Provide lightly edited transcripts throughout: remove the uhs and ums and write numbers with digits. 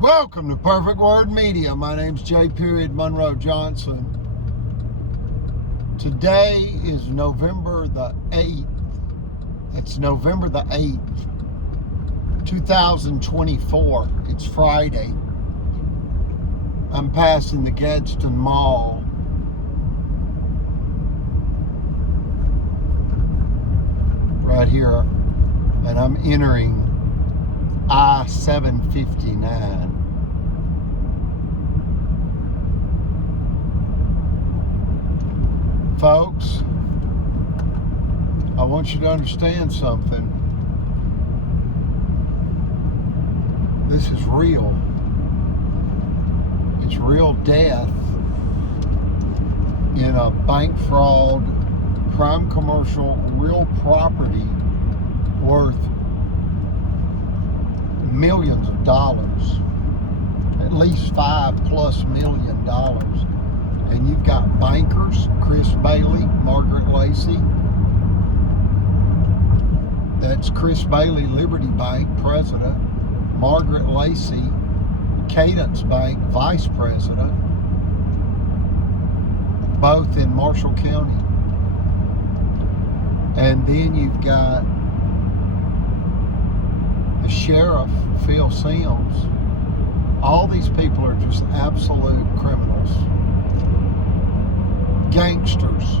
Welcome to Perfect Word Media. My name's J. Monroe Johnson. Today is November the 8th. It's November the 8th, 2024. It's Friday. I'm passing the Gadsden Mall. Right here. And I'm entering I-759. Folks, I want you to understand something. This is real. It's real death in a bank fraud, crime commercial, real property worth millions of dollars, at least $5+ million. And you've got bankers, Chris Bailey, Margaret Lacey. That's Chris Bailey, Liberty Bank president, Margaret Lacey, Cadence Bank vice president, both in Marshall County. And then you've got the sheriff, Phil Sims. All these people are just absolute criminals. Gangsters.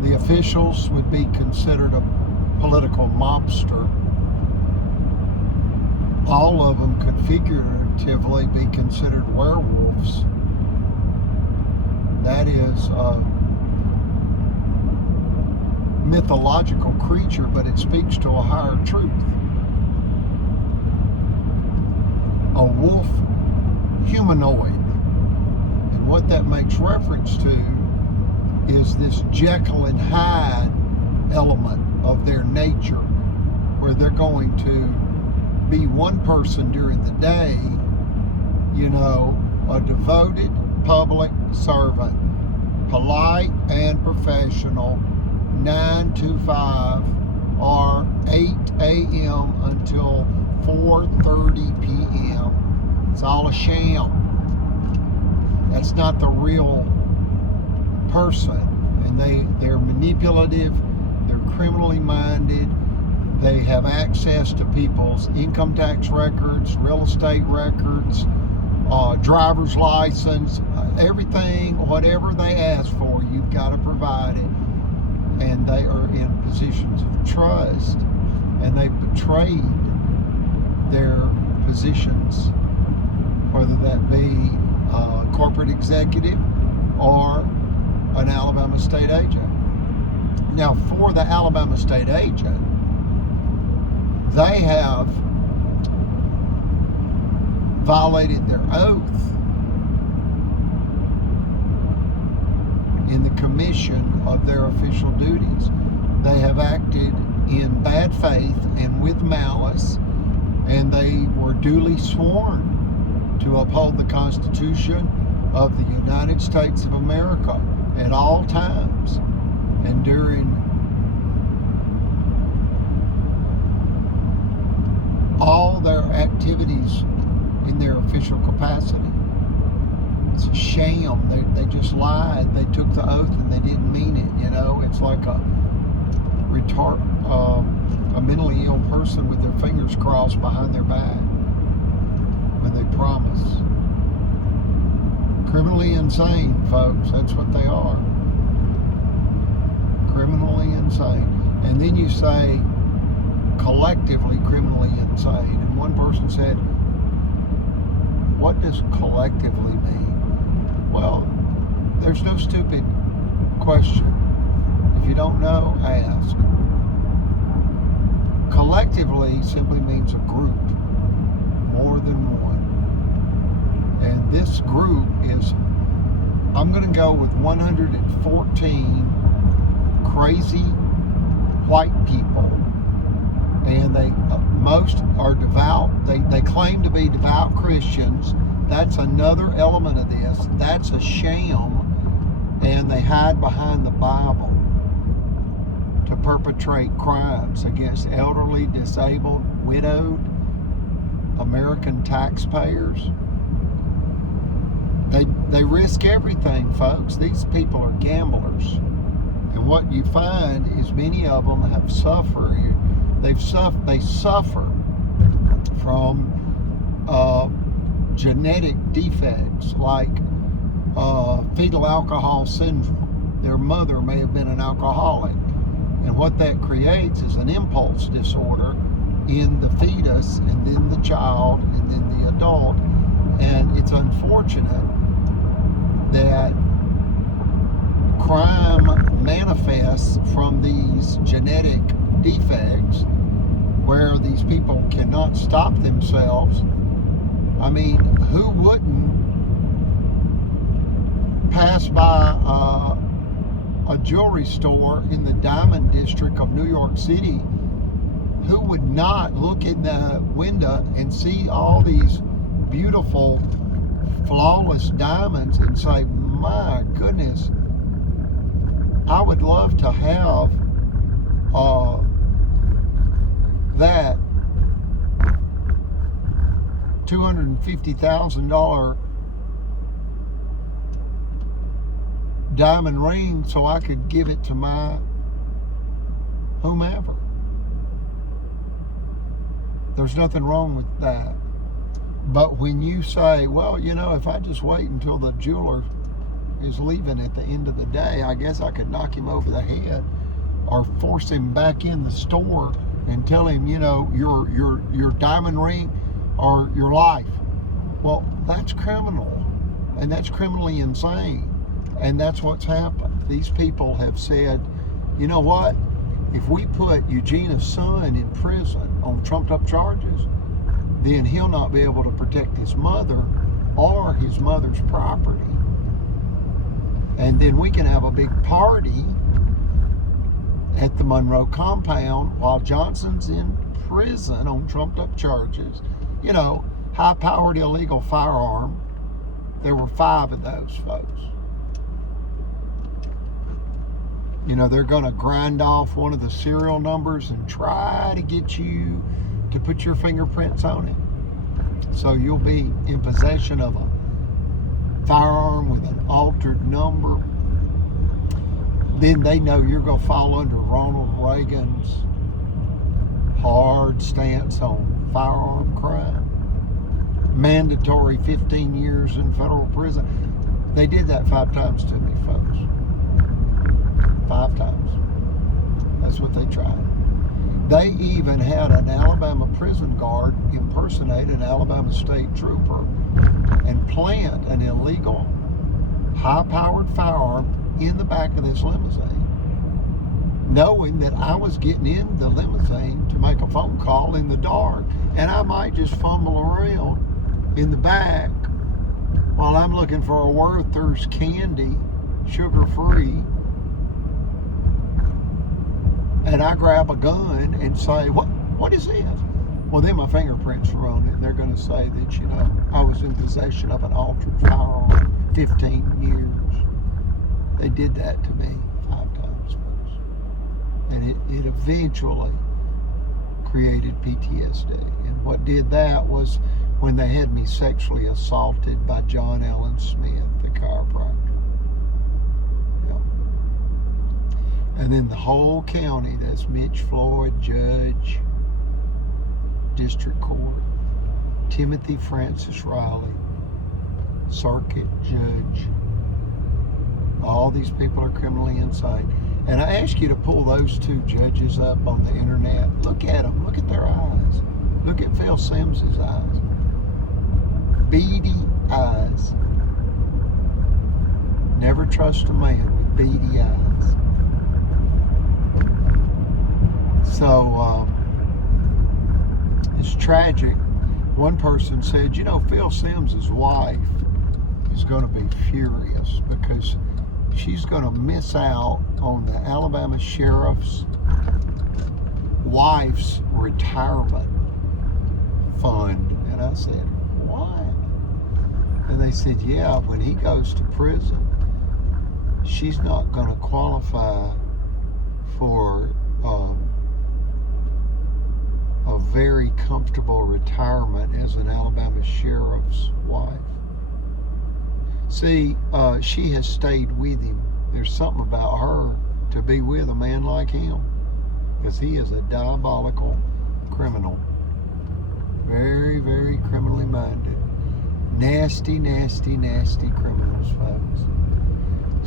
The officials would be considered a political mobster. All of them could figuratively be considered werewolves. That is a mythological creature, but it speaks to a higher truth. A wolf humanoid. And what that makes reference to is this Jekyll and Hyde element of their nature, where they're going to be one person during the day, a devoted public servant, polite and professional, 9 to 5 or 8 a.m. until 4:30 p.m. It's all a sham. That's not the real person. And they're manipulative, they're criminally minded, they have access to people's income tax records, real estate records, driver's license, everything, whatever they ask for, you've got to provide it. And they are in positions of trust, and they've betrayed their positions, whether that be a corporate executive or an Alabama state agent. Now, for the Alabama state agent, they have violated their oath in the commission of their official duties. They have acted in bad faith and with malice, and they were duly sworn to uphold the Constitution of the United States of America at all times and during all their activities in their official capacity. It's a sham. They just lied. They took the oath and they didn't mean it. It's like a mentally ill person with their fingers crossed behind their back when they promise. Criminally insane, folks. That's what they are. Criminally insane. And then you say collectively criminally insane. And one person said, what does collectively mean? Well, there's no stupid question. If you don't know, ask. Collectively simply means a group, more than one. And this group is, I'm going to go with 114 crazy white people. And most are devout. They claim to be devout Christians. That's another element of this. That's a sham. And they hide behind the Bible to perpetrate crimes against elderly, disabled, widowed, American taxpayers. They risk everything, folks. These people are gamblers. And what you find is many of them have suffered. They suffer from genetic defects like fetal alcohol syndrome. Their mother may have been an alcoholic. And what that creates is an impulse disorder in the fetus, and then the child, and then the adult. And it's unfortunate that crime manifests from these genetic defects where these people cannot stop themselves. I mean, who wouldn't pass by a jewelry store in the Diamond District of New York City? Who would not look in the window and see all these beautiful, flawless diamonds and say, my goodness, I would love to have that $250,000 diamond ring so I could give it to my whomever. There's nothing wrong with that. But when you say, well, you know, if I just wait until the jeweler is leaving at the end of the day, I guess I could knock him over the head or force him back in the store and tell him, you know, your diamond ring or your life. Well, that's criminal, and that's criminally insane, and that's what's happened. These people have said, you know what, if we put Eugena's son in prison on trumped up charges, then he'll not be able to protect his mother or his mother's property. And then we can have a big party at the Monroe compound while Johnson's in prison on trumped up charges. You know, high-powered illegal firearm. There were 5 of those, folks. You know, they're going to grind off one of the serial numbers and try to get you to put your fingerprints on it. So you'll be in possession of a firearm with an altered number. Then they know you're going to fall under Ronald Reagan's hard stance on firearm crime. Mandatory 15 years in federal prison. They did that 5 times to me, folks. 5 times. That's what they tried. They even had an Alabama prison guard impersonate an Alabama state trooper and plant an illegal, high-powered firearm in the back of this limousine, knowing that I was getting in the limousine to make a phone call in the dark, and I might just fumble around in the back while I'm looking for a Werther's candy, sugar-free, and I grab a gun and say, what is this? Well, then my fingerprints are on it, and they're going to say that, you know, I was in possession of an altered firearm 15 years. They did that to me 5 times, folks. And it eventually created PTSD. And what did that was when they had me sexually assaulted by John Allen Smith, the chiropractor. Yep. And then the whole county, that's Mitch Floyd, Judge, District Court, Timothy Francis Riley, Circuit Judge. All these people are criminally insane. And I ask you to pull those 2 judges up on the internet. Look at them. Look at their eyes. Look at Phil Sims's eyes. Beady eyes. Never trust a man with beady eyes. So, it's tragic. One person said, you know, Phil Sims's wife is going to be furious because she's going to miss out on the Alabama sheriff's wife's retirement fund. And I said, why? And they said, yeah, when he goes to prison, she's not going to qualify for a very comfortable retirement as an Alabama sheriff's wife. See, she has stayed with him. There's something about her to be with a man like him, because he is a diabolical criminal. Very, very criminally minded. Nasty, nasty, nasty criminals, folks.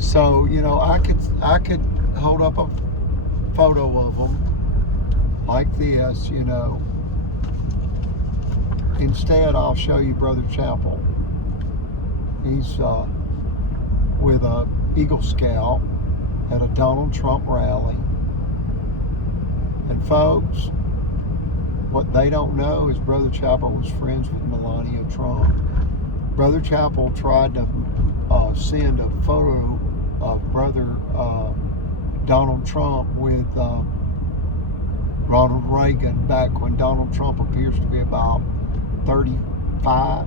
So, I could hold up a photo of them like this, Instead, I'll show you Brother Chapel. He's with a Eagle Scout at a Donald Trump rally. And folks, what they don't know is Brother Chapel was friends with Melania Trump. Brother Chapel tried to send a photo of Brother Donald Trump with Ronald Reagan back when Donald Trump appears to be about 35.